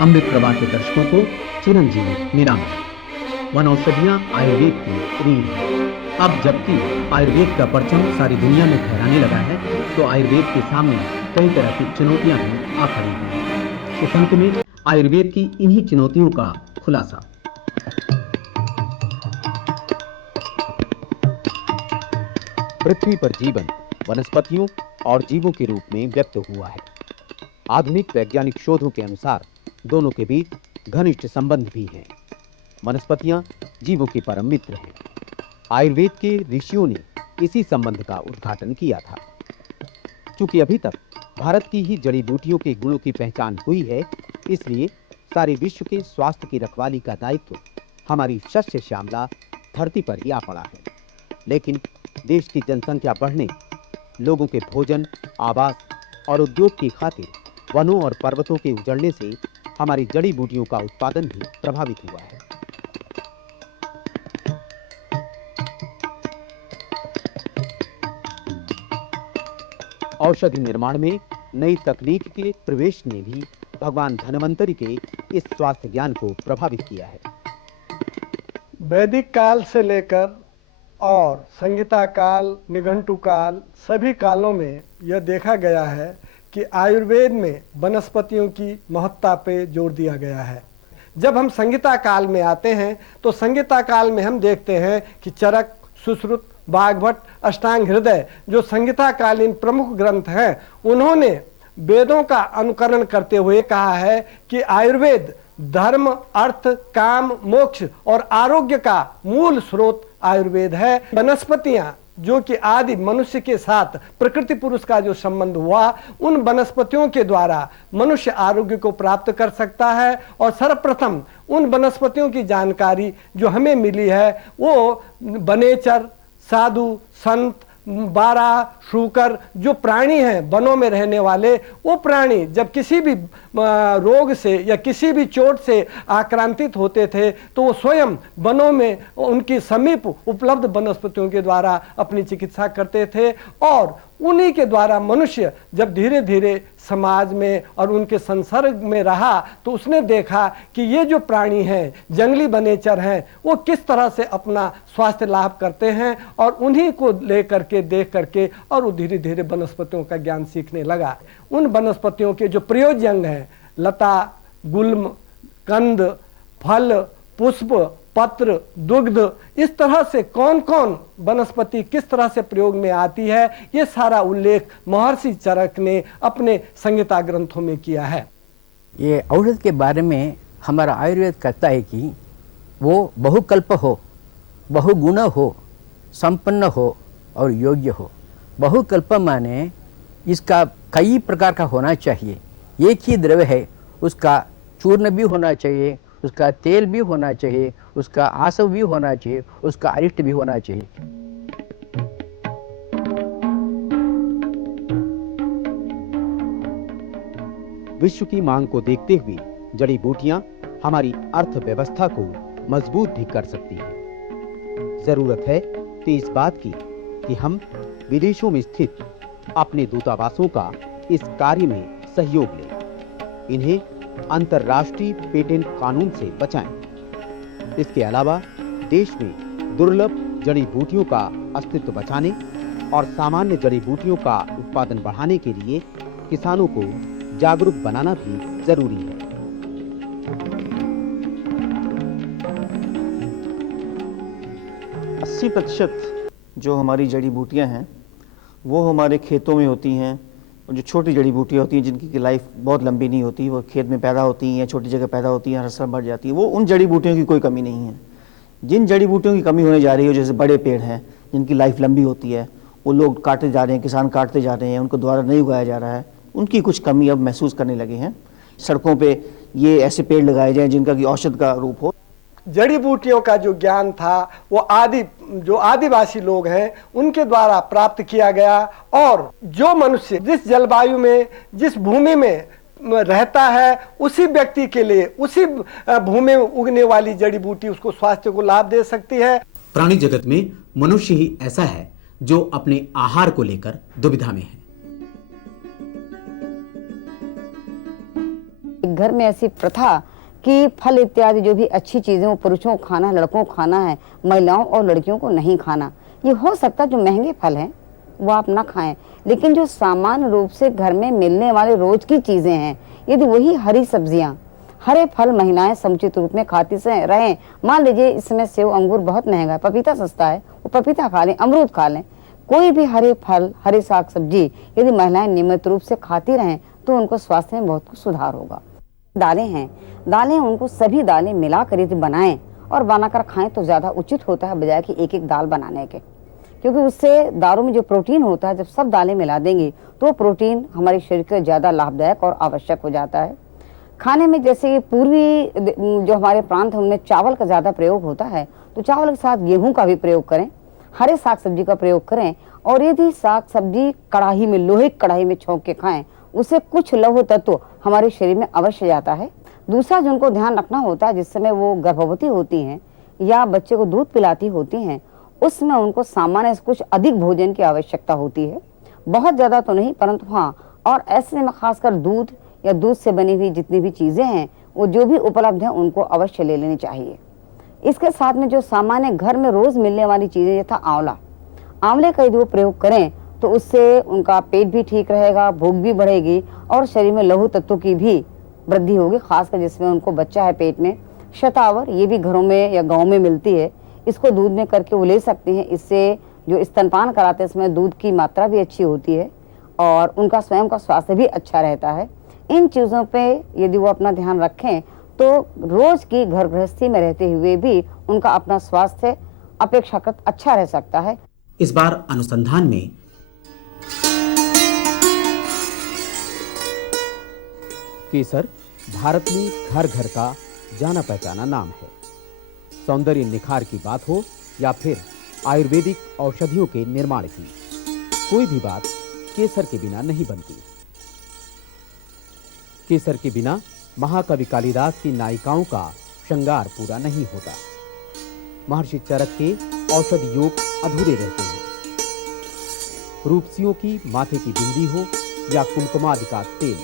अमृत प्रभा के दर्शकों को चिरंजीवी निरामय। वनौषधियाँ आयुर्वेद की रीढ़ है। अब जबकि आयुर्वेद का परचम सारी दुनिया में फहराने लगा है, तो आयुर्वेद के सामने कई तरह की चुनौतियां भी आ खड़ी हैं। इस अंक में आयुर्वेद की इन्हीं चुनौतियों का खुलासा। पृथ्वी पर जीवन वनस्पतियों और जीवों के रूप में व्यक्त हुआ है। आधुनिक वैज्ञानिक शोधों के अनुसार दोनों के बीच घनिष्ठ संबंध भी हैं। वनस्पतियां जीवों के परम मित्र हैं। आयुर्वेद के ऋषियों ने इसी संबंध का उद्घाटन किया था। चूंकि अभी तक भारत की ही जड़ी बूटियों के गुणों की पहचान हुई है, इसलिए सारे विश्व के स्वास्थ्य की रखवाली का दायित्व हमारी शस्य श्यामला धरती पर ही आ पड़ा है। लेकिन देश की जनसंख्या बढ़ने, लोगों के भोजन, आवास और उद्योग की खातिर वनों और पर्वतों के उजड़ने से हमारी जड़ी बूटियों का उत्पादन भी प्रभावित हुआ है। औषधि निर्माण में नई तकनीक के प्रवेश ने भी भगवान धन्वंतरि के इस स्वास्थ्य ज्ञान को प्रभावित किया है। वैदिक काल से लेकर और संहिता काल, निघंटु काल, सभी कालों में यह देखा गया है कि आयुर्वेद में वनस्पतियों की महत्ता पे जोर दिया गया है। जब हम संहिता काल में आते हैं तो संहिता काल में हम देखते हैं कि चरक, सुश्रुत, वाग्भट, अष्टांग हृदय जो संहिता कालीन प्रमुख ग्रंथ हैं, उन्होंने वेदों का अनुकरण करते हुए कहा है कि आयुर्वेद धर्म, अर्थ, काम, मोक्ष और आरोग्य का मूल स्रोत आयुर्वेद है। वनस्पतियां जो कि आदि मनुष्य के साथ प्रकृति पुरुष का जो संबंध हुआ, उन वनस्पतियों के द्वारा मनुष्य आरोग्य को प्राप्त कर सकता है। और सर्वप्रथम उन वनस्पतियों की जानकारी जो हमें मिली है वो वनेचर, साधु, संत, बारह, शूकर जो प्राणी हैं वनों में रहने वाले, वो प्राणी जब किसी भी रोग से या किसी भी चोट से आक्रांतित होते थे तो वो स्वयं वनों में उनकी समीप उपलब्ध वनस्पतियों के द्वारा अपनी चिकित्सा करते थे। और उन्हीं के द्वारा मनुष्य जब धीरे धीरे समाज में और उनके संसर्ग में रहा तो उसने देखा कि ये जो प्राणी हैं, जंगली वनेचर हैं, वो किस तरह से अपना स्वास्थ्य लाभ करते हैं, और उन्हीं को लेकर के देख करके और वो धीरे धीरे वनस्पतियों का ज्ञान सीखने लगा। उन वनस्पतियों के जो प्रयोज्य अंग हैं, लता, गुल्म, कंद, फल, पुष्प, पत्र, दुग्ध, इस तरह से कौन कौन वनस्पति किस तरह से प्रयोग में आती है, ये सारा उल्लेख महर्षि चरक ने अपने संहिता ग्रंथों में किया है। ये औषध के बारे में हमारा आयुर्वेद कहता है कि वो बहुकल्प हो, बहुगुण हो, संपन्न हो और योग्य हो। बहुकल्प माने इसका कई प्रकार का होना चाहिए। एक ही द्रव्य है, उसका चूर्ण भी होना चाहिए, उसका तेल भी होना चाहिए, उसका आसव भी होना चाहिए, उसका अरिष्ट भी होना चाहिए। विश्व की मांग को देखते हुए जड़ी बूटियां हमारी अर्थव्यवस्था को मजबूत भी कर सकती हैं। जरूरत है तो इस बात की कि हम विदेशों में स्थित अपने दूतावासों का इस कार्य में सहयोग लें। इन्हें अंतर्राष्ट्रीय पेटेंट कानून से बचाएं। इसके अलावा देश में दुर्लभ जड़ी बूटियों का अस्तित्व बचाने और सामान्य जड़ी बूटियों का उत्पादन बढ़ाने के लिए किसानों को जागरूक बनाना भी जरूरी है। 80% जो हमारी जड़ी बूटियां हैं वो हमारे खेतों में होती हैं। और जो छोटी जड़ी बूटियां होती हैं जिनकी लाइफ बहुत लंबी नहीं होती, वो खेत में पैदा होती हैं, छोटी जगह पैदा होती हैं, हर साल बढ़ जाती है, वो उन जड़ी बूटियों की कोई कमी नहीं है। जिन जड़ी बूटियों की कमी होने जा रही है, जैसे बड़े पेड़ हैं जिनकी लाइफ लंबी होती है, वो लोग काटते जा रहे हैं, किसान काटते जा रहे हैं, उनको द्वारा नहीं उगाया जा रहा है, उनकी कुछ कमी अब महसूस करने लगे हैं। सड़कों पे ये ऐसे पेड़ लगाए जाएं जिनका कि औषध का रूप हो। जड़ी बूटियों का जो ज्ञान था वो जो आदिवासी लोग हैं उनके द्वारा प्राप्त किया गया। और जो मनुष्य जिस जलवायु में, जिस भूमि में रहता है, उसी व्यक्ति के लिए उसी भूमि में उगने वाली जड़ी बूटी उसको स्वास्थ्य को लाभ दे सकती है। प्राणी जगत में मनुष्य ही ऐसा है जो अपने आहार को लेकर दुविधा में है। घर में ऐसी प्रथा कि फल इत्यादि जो भी अच्छी चीज़ें वो पुरुषों को खाना है, लड़कों को खाना है, महिलाओं और लड़कियों को नहीं खाना। ये हो सकता है जो महंगे फल हैं वो आप ना खाएं, लेकिन जो सामान्य रूप से घर में मिलने वाले रोज की चीज़ें हैं, यदि वही हरी सब्जियां, हरे फल महिलाएं समुचित रूप में खाती से रहें। मान लीजिए इस समय सेव अंगूर बहुत महंगा है, पपीता सस्ता है, वो पपीता खा लें, अमरूद खा लें। कोई भी हरे फल, हरी साग सब्जी यदि महिलाएं नियमित रूप से खाती रहें तो उनको स्वास्थ्य में बहुत कुछ सुधार होगा। दालें हैं, दालें उनको सभी दालें मिलाकर यदि बनाएं और बनाकर खाएं तो ज़्यादा उचित होता है बजाय कि एक एक दाल बनाने के, क्योंकि उससे दालों में जो प्रोटीन होता है, जब सब दालें मिला देंगे तो प्रोटीन हमारे शरीर के लिए ज़्यादा लाभदायक और आवश्यक हो जाता है। खाने में जैसे पूर्वी जो हमारे प्रांत है उनमें चावल का ज़्यादा प्रयोग होता है, तो चावल के साथ गेहूं का भी प्रयोग करें, हरे साग सब्जी का प्रयोग करें। और यदि साग सब्जी कढ़ाई में, लोहे की कढ़ाई में छौंक के खाएं, उससे कुछ लौह तत्व हमारे शरीर में अवश्य जाता है। दूसरा जो उनको ध्यान रखना होता है, जिस समय वो गर्भवती होती हैं या बच्चे को दूध पिलाती होती हैं, उसमें उनको सामान्य से कुछ अधिक भोजन की आवश्यकता होती है, बहुत ज़्यादा तो नहीं परंतु हाँ। और ऐसे में खासकर दूध या दूध से बनी हुई जितनी भी चीज़ें हैं वो जो भी उपलब्ध हैं उनको अवश्य ले लेनी चाहिए। इसके साथ में जो सामान्य घर में रोज़ मिलने वाली चीज़ें यथा आंवला, आंवले का यदि वो प्रयोग करें तो उससे उनका पेट भी ठीक रहेगा, भूख भी बढ़ेगी और शरीर में लघु तत्वों की भी वृद्धि होगी, खासकर जिसमें उनको बच्चा है पेट में। शतावर ये भी घरों में या गाँव में मिलती है, इसको दूध में करके वो ले सकते हैं। इससे जो स्तनपान कराते हैं इसमें दूध की मात्रा भी अच्छी होती है और उनका स्वयं का स्वास्थ्य भी अच्छा रहता है। इन चीज़ों पे यदि वो अपना ध्यान रखें तो रोज की घर गृहस्थी में रहते हुए भी उनका अपना स्वास्थ्य अपेक्षाकृत अच्छा रह सकता है। इस बार अनुसंधान में केसर भारत में घर घर का जाना पहचाना नाम है। सौंदर्य निखार की बात हो या फिर आयुर्वेदिक औषधियों के निर्माण की, कोई भी बात केसर के बिना नहीं बनती। केसर के बिना महाकवि कालिदास की नायिकाओं का श्रृंगार पूरा नहीं होता। महर्षि चरक के औषध योग अधूरे रहते हैं। रूपसियों की माथे की बिंदी हो या कुमकुमादि का तेल,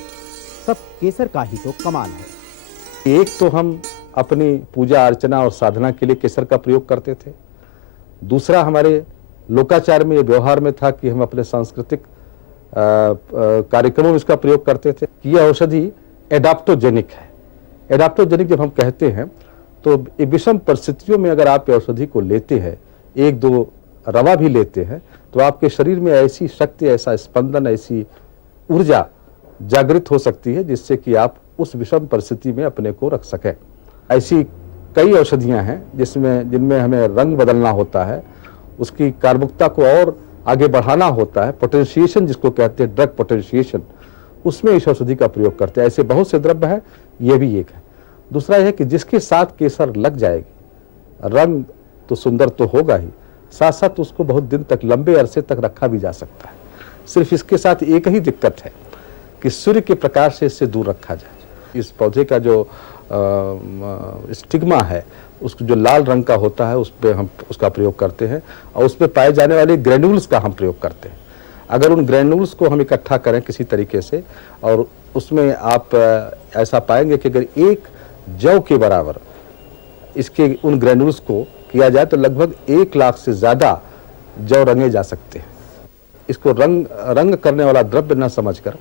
सब केसर का ही तो कमाल है। एक तो हम अपनी पूजा अर्चना और साधना के लिए केसर का प्रयोग करते थे, दूसरा हमारे लोकाचार में, व्यवहार में था कि हम अपने सांस्कृतिक कार्यक्रमों में इसका प्रयोग करते थे कि यह औषधि एडाप्टोजेनिक है। एडाप्टोजेनिक जब हम कहते हैं तो विषम परिस्थितियों में अगर आप औषधि को लेते हैं, एक दो रवा भी लेते हैं, तो आपके शरीर में ऐसी शक्ति, ऐसा स्पंदन, ऐसी ऊर्जा जागृत हो सकती है जिससे कि आप उस विषम परिस्थिति में अपने को रख सकें। ऐसी कई औषधियां हैं जिनमें हमें रंग बदलना होता है, उसकी कार्बुकता को और आगे बढ़ाना होता है, पोटेंशिएशन जिसको कहते हैं, ड्रग पोटेंशिएशन, उसमें इस औषधि का प्रयोग करते हैं। ऐसे बहुत से द्रव्य है, ये भी एक है। दूसरा यह है कि जिसके साथ केसर लग जाएगी, रंग तो सुंदर तो होगा ही, साथ साथ उसको बहुत दिन तक, लंबे अरसे तक रखा भी जा सकता है। सिर्फ इसके साथ एक ही दिक्कत है कि सूर्य के प्रकाश से इससे दूर रखा जाए। इस पौधे का जो स्टिग्मा है, उसको जो लाल रंग का होता है, उस पर हम उसका प्रयोग करते हैं और उसमें पाए जाने वाले ग्रेन्यूल्स का हम प्रयोग करते हैं। अगर उन ग्रेन्यूल्स को हम इकट्ठा करें किसी तरीके से, और उसमें आप ऐसा पाएंगे कि अगर एक जौ के बराबर इसके उन ग्रेन्यूल्स को किया जाए तो लगभग 1 लाख से ज़्यादा जौ रंगे जा सकते हैं। इसको रंग करने वाला द्रव्य न समझकर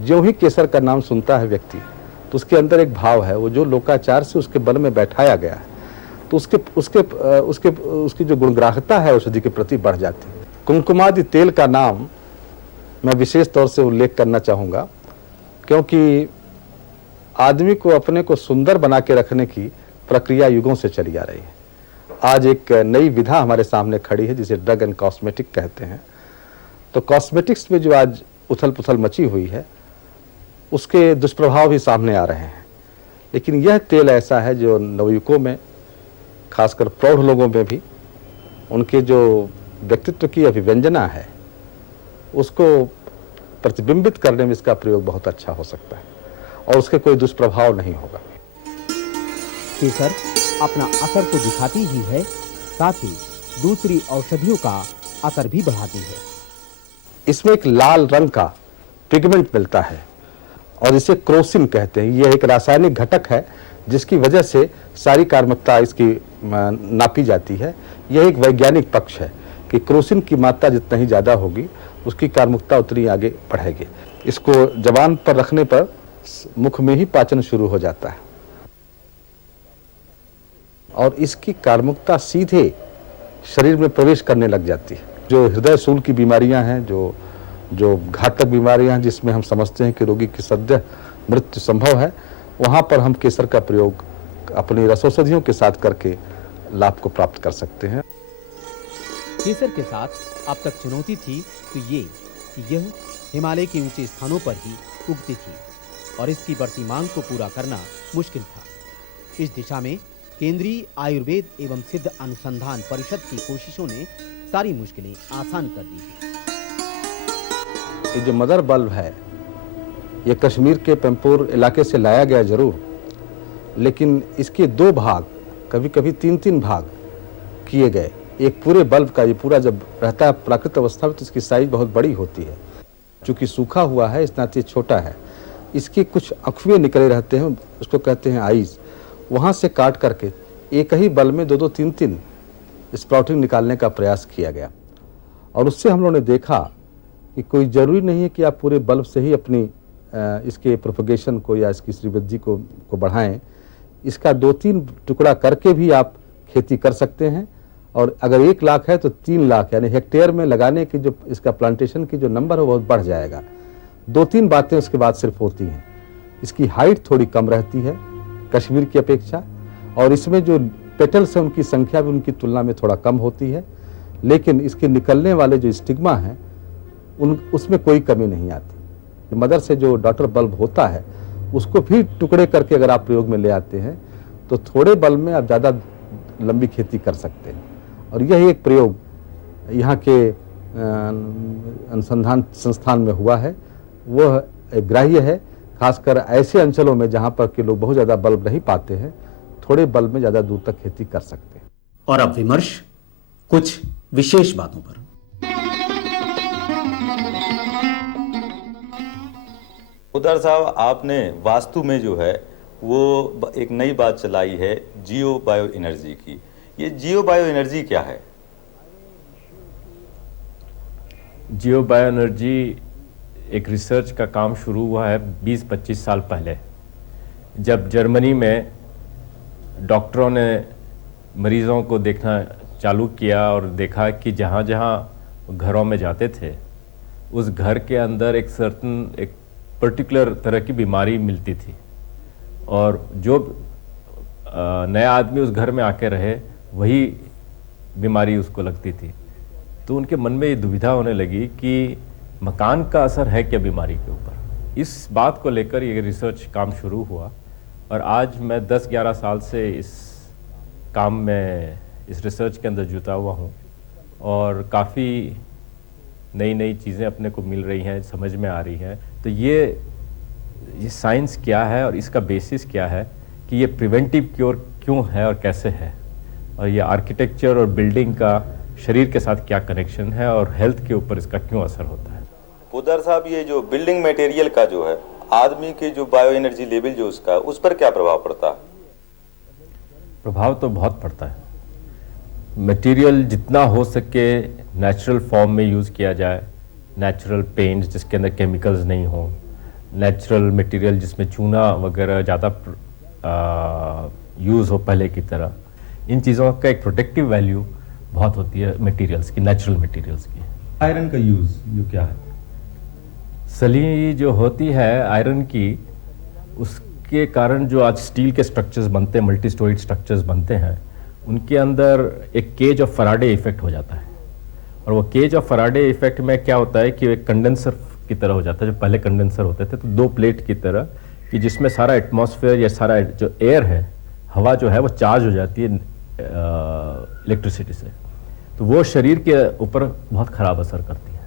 ज्यों ही केसर का नाम सुनता है व्यक्ति, तो उसके अंदर एक भाव है, वो जो लोकाचार से उसके बल में बैठाया गया है, तो उसकी जो गुणग्राह्यता है औषधि के प्रति बढ़ जाती है। कुमकुमादि तेल का नाम मैं विशेष तौर से उल्लेख करना चाहूँगा, क्योंकि आदमी को अपने को सुंदर बना के रखने की प्रक्रिया युगों से चली आ रही है। आज एक नई विधा हमारे सामने खड़ी है जिसे ड्रग एंड कॉस्मेटिक कहते हैं। तो कॉस्मेटिक्स में जो आज उथल पुथल मची हुई है, उसके दुष्प्रभाव भी सामने आ रहे हैं। लेकिन यह तेल ऐसा है जो नवयुवकों में, खासकर प्रौढ़ लोगों में भी, उनके जो व्यक्तित्व की अभिव्यंजना है उसको प्रतिबिंबित करने में इसका प्रयोग बहुत अच्छा हो सकता है और उसके कोई दुष्प्रभाव नहीं होगा। केसर अपना असर तो दिखाती ही है, साथ ही दूसरी औषधियों का असर भी बढ़ाती है। इसमें एक लाल रंग का पिगमेंट मिलता है और इसे क्रोसिन कहते हैं। यह एक रासायनिक घटक है जिसकी वजह से सारी कार्मिकता इसकी नापी जाती है। यह एक वैज्ञानिक पक्ष है कि क्रोसिन की मात्रा जितना ही ज़्यादा होगी उसकी कार्मिकता उतनी आगे बढ़ेगी। इसको जबान पर रखने पर मुख में ही पाचन शुरू हो जाता है और इसकी कार्मिकता सीधे शरीर में प्रवेश करने लग जाती है। जो हृदय सूल की बीमारियां हैं, जो घातक बीमारियां हैं जिसमें हम समझते हैं कि रोगी की सद्य मृत्यु संभव है, वहां पर हम केसर का प्रयोग अपनी रसौषधियों के साथ करके लाभ को प्राप्त कर सकते हैं। केसर के साथ अब तक चुनौती थी तो ये कि यह हिमालय के ऊंचे स्थानों पर ही उगती थी और इसकी बढ़ती मांग को पूरा करना मुश्किल था। इस दिशा में केंद्रीय आयुर्वेद एवं सिद्ध अनुसंधान परिषद की कोशिशों ने सारी मुश्किलें आसान कर दी हैं। ये जो मदर बल्ब है ये कश्मीर के पेम्पोर इलाके से लाया गया जरूर, लेकिन इसके 2 भाग, कभी कभी 3-3 भाग किए गए। एक पूरे बल्ब का, ये पूरा जब रहता है प्राकृतिक अवस्था में तो इसकी साइज बहुत बड़ी होती है। चूंकि सूखा हुआ है इस नाते छोटा है। इसके कुछ अखुए निकले रहते हैं, उसको कहते हैं आइज। वहाँ से काट करके एक ही बल्ब में 2-2, 3-3 स्प्राउटिंग निकालने का प्रयास किया गया और उससे हम लोगों ने देखा कि कोई ज़रूरी नहीं है कि आप पूरे बल्ब से ही अपनी इसके प्रोपगेशन को या इसकी श्रीवृद्धि को बढ़ाएं। इसका 2-3 टुकड़ा करके भी आप खेती कर सकते हैं और अगर 1 लाख है तो 3 लाख यानी हेक्टेयर में लगाने की जो इसका प्लांटेशन की जो नंबर है वो बहुत बढ़ जाएगा। 2-3 बातें उसके बाद सिर्फ होती हैं। इसकी हाइट थोड़ी कम रहती है कश्मीर की अपेक्षा और इसमें जो पेटल्स हैं उनकी संख्या भी उनकी तुलना में थोड़ा कम होती है, लेकिन इसके निकलने वाले जो स्टिग्मा हैं उसमें कोई कमी नहीं आती। मदर से जो डॉटर बल्ब होता है उसको भी टुकड़े करके अगर आप प्रयोग में ले आते हैं तो थोड़े बल्ब में आप ज़्यादा लंबी खेती कर सकते हैं और यह एक प्रयोग यहाँ के अनुसंधान संस्थान में हुआ है। वह ग्राह्य है खासकर ऐसे अंचलों में जहाँ पर के लोग बहुत ज़्यादा बल्ब नहीं पाते हैं, थोड़े बल्ब में ज़्यादा दूर तक खेती कर सकते हैं। और अब विमर्श कुछ विशेष बातों पर। उधर साहब, आपने वास्तु में जो है वो एक नई बात चलाई है जियो बायो एनर्जी की। ये जियो बायो एनर्जी क्या है? जियो बायो एनर्जी एक रिसर्च का काम शुरू हुआ है 20-25 साल पहले, जब जर्मनी में डॉक्टरों ने मरीज़ों को देखना चालू किया और देखा कि जहाँ जहाँ घरों में जाते थे उस घर के अंदर एक पर्टिकुलर तरह की बीमारी मिलती थी और जो नया आदमी उस घर में आके रहे वही बीमारी उसको लगती थी। तो उनके मन में ये दुविधा होने लगी कि मकान का असर है क्या बीमारी के ऊपर। इस बात को लेकर ये रिसर्च काम शुरू हुआ और आज मैं 10-11 साल से इस काम में, इस रिसर्च के अंदर जुटा हुआ हूँ और काफ़ी नई नई चीज़ें अपने को मिल रही हैं, समझ में आ रही हैं। तो ये साइंस क्या है और इसका बेसिस क्या है कि ये प्रिवेंटिव क्योर क्यों है और कैसे है, और ये आर्किटेक्चर और बिल्डिंग का शरीर के साथ क्या कनेक्शन है और हेल्थ के ऊपर इसका क्यों असर होता है। उधर साहब, ये जो बिल्डिंग मटेरियल का जो है आदमी के जो बायो एनर्जी लेवल जो उसका, उस पर क्या प्रभाव पड़ता है? प्रभाव तो बहुत पड़ता है। मटेरियल जितना हो सके नेचुरल फॉर्म में यूज़ किया जाए, नेचुरल पेंट जिसके अंदर केमिकल्स नहीं हो, नेचुरल मटेरियल जिसमें चूना वगैरह ज़्यादा यूज़ हो पहले की तरह। इन चीज़ों का एक प्रोटेक्टिव वैल्यू बहुत होती है मटेरियल्स की, नेचुरल मटेरियल्स की। आयरन का यूज़ जो क्या है, सली जो होती है आयरन की, उसके कारण जो आज स्टील के स्ट्रक्चर्स बनते हैं, मल्टी स्टोरीड स्ट्रक्चर्स बनते हैं, उनके अंदर एक केज ऑफ फराडे इफेक्ट हो जाता है। और वो केज ऑफ फराडे इफेक्ट में क्या होता है कि एक कंडेंसर की तरह हो जाता है। जो पहले कंडेंसर होते थे तो 2 प्लेट की तरह, कि जिसमें सारा एटमॉस्फेयर या सारा जो एयर है, हवा जो है वो चार्ज हो जाती है इलेक्ट्रिसिटी से। तो वो शरीर के ऊपर बहुत ख़राब असर करती है।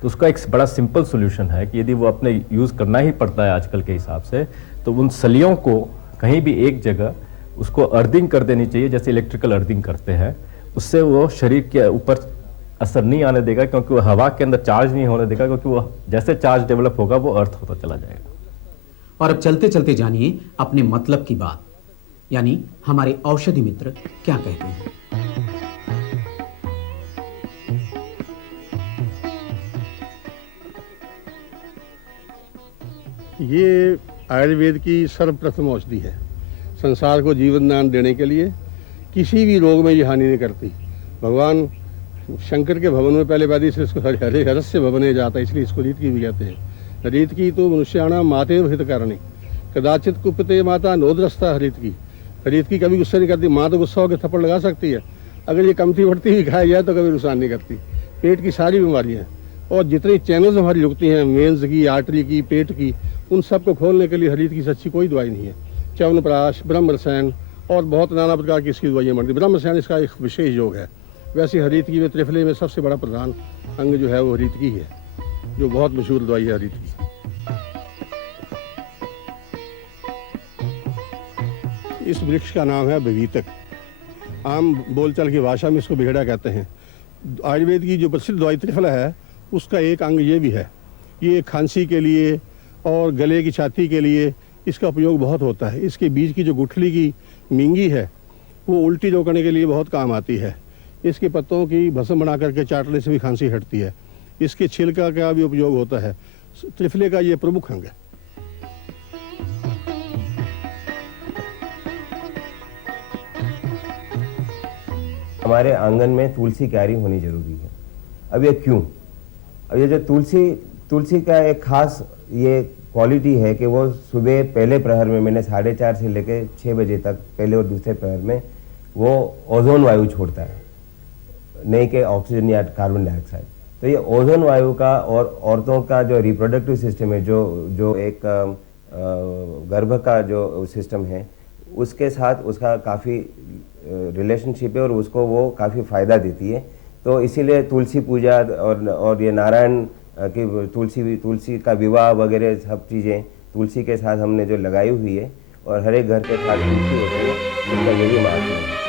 तो उसका एक बड़ा सिंपल सोल्यूशन है कि यदि वो अपने यूज़ करना ही पड़ता है आजकल के हिसाब से, तो उन सलियों को कहीं भी एक जगह उसको अर्थिंग कर देनी चाहिए, जैसे इलेक्ट्रिकल अर्थिंग करते हैं। उससे वो शरीर के ऊपर असर नहीं आने देगा, क्योंकि वो हवा के अंदर चार्ज नहीं होने देगा, क्योंकि वो जैसे चार्ज डेवलप होगा वो अर्थ होता चला जाएगा। और अब चलते चलते जानिए अपने मतलब की बात, यानी हमारे औषधि मित्र क्या कहते हैं। ये आयुर्वेद की सर्वप्रथम औषधि है। संसार को जीवन दान देने के लिए किसी भी रोग में ये हानि नहीं करती। भगवान शंकर के भवन में पहले वैदिक से इसको हरे हरस्य भवने जाता है, इसलिए इसको रीत की भी कहते हैं। रीत की तो मनुष्याणाम मातेव हित करणी, कदाचित कुपते माता नोदरस्ता हरित की। रीत की कभी गुस्सा नहीं करती। माँ तो गुस्सा होकर थप्पड़ लगा सकती है, अगर ये कमती बढ़ती हुई खाई जाए तो कभी नुकसान नहीं करती। पेट की सारी बीमारियाँ और जितनी चैनल्स हमारी रुकती हैं, मेंस की, आर्टरी की, पेट की, उन सब को खोलने के लिए हरीत की सच्ची कोई दवाई नहीं है। च्यवनप्राश, ब्रह्म रसायन और बहुत नाना प्रकार की इसकी दवाइयाँ बनती। ब्रह्म रसायन इसका एक विशेष योग है। वैसे हरीत की में त्रिफले में सबसे बड़ा प्रधान अंग जो है वो हरीत की है, जो बहुत मशहूर दवाई है हरीत की। इस वृक्ष का नाम है विवीतक। आम बोलचाल की भाषा में इसको बिगड़ा कहते हैं। आयुर्वेद की जो प्रसिद्ध दवाई त्रिफला है उसका एक अंग ये भी है। ये खांसी के लिए और गले की छाती के लिए इसका उपयोग बहुत होता है। इसके बीज की जो गुठली की मींगी है वो उल्टी रोकने के लिए बहुत काम आती है। इसके पत्तों की भस्म बना करके चाटने से भी खांसी हटती है। इसके छिलका का भी उपयोग होता है। त्रिफले का ये प्रमुख अंग है। हमारे आंगन में तुलसी क्यारी होनी जरूरी है। अब ये क्यों? अब ये जो तुलसी का एक खास ये क्वालिटी है कि वो सुबह पहले प्रहर में, मैंने 4:30 से लेकर 6 बजे तक पहले और दूसरे प्रहर में वो ओजोन वायु छोड़ता है, नहीं कि ऑक्सीजन या कार्बन डाइऑक्साइड। तो ये ओजोन वायु का और औरतों का जो रिप्रोडक्टिव सिस्टम है, जो एक गर्भ का जो सिस्टम है, उसके साथ उसका काफ़ी रिलेशनशिप है और उसको वो काफ़ी फ़ायदा देती है। तो इसीलिए तुलसी पूजा और ये नारायण की तुलसी का विवाह वगैरह सब चीज़ें तुलसी के साथ हमने जो लगाई हुई है, और हर एक घर के साथ तुलसी होती है, उसका यही महत्व है।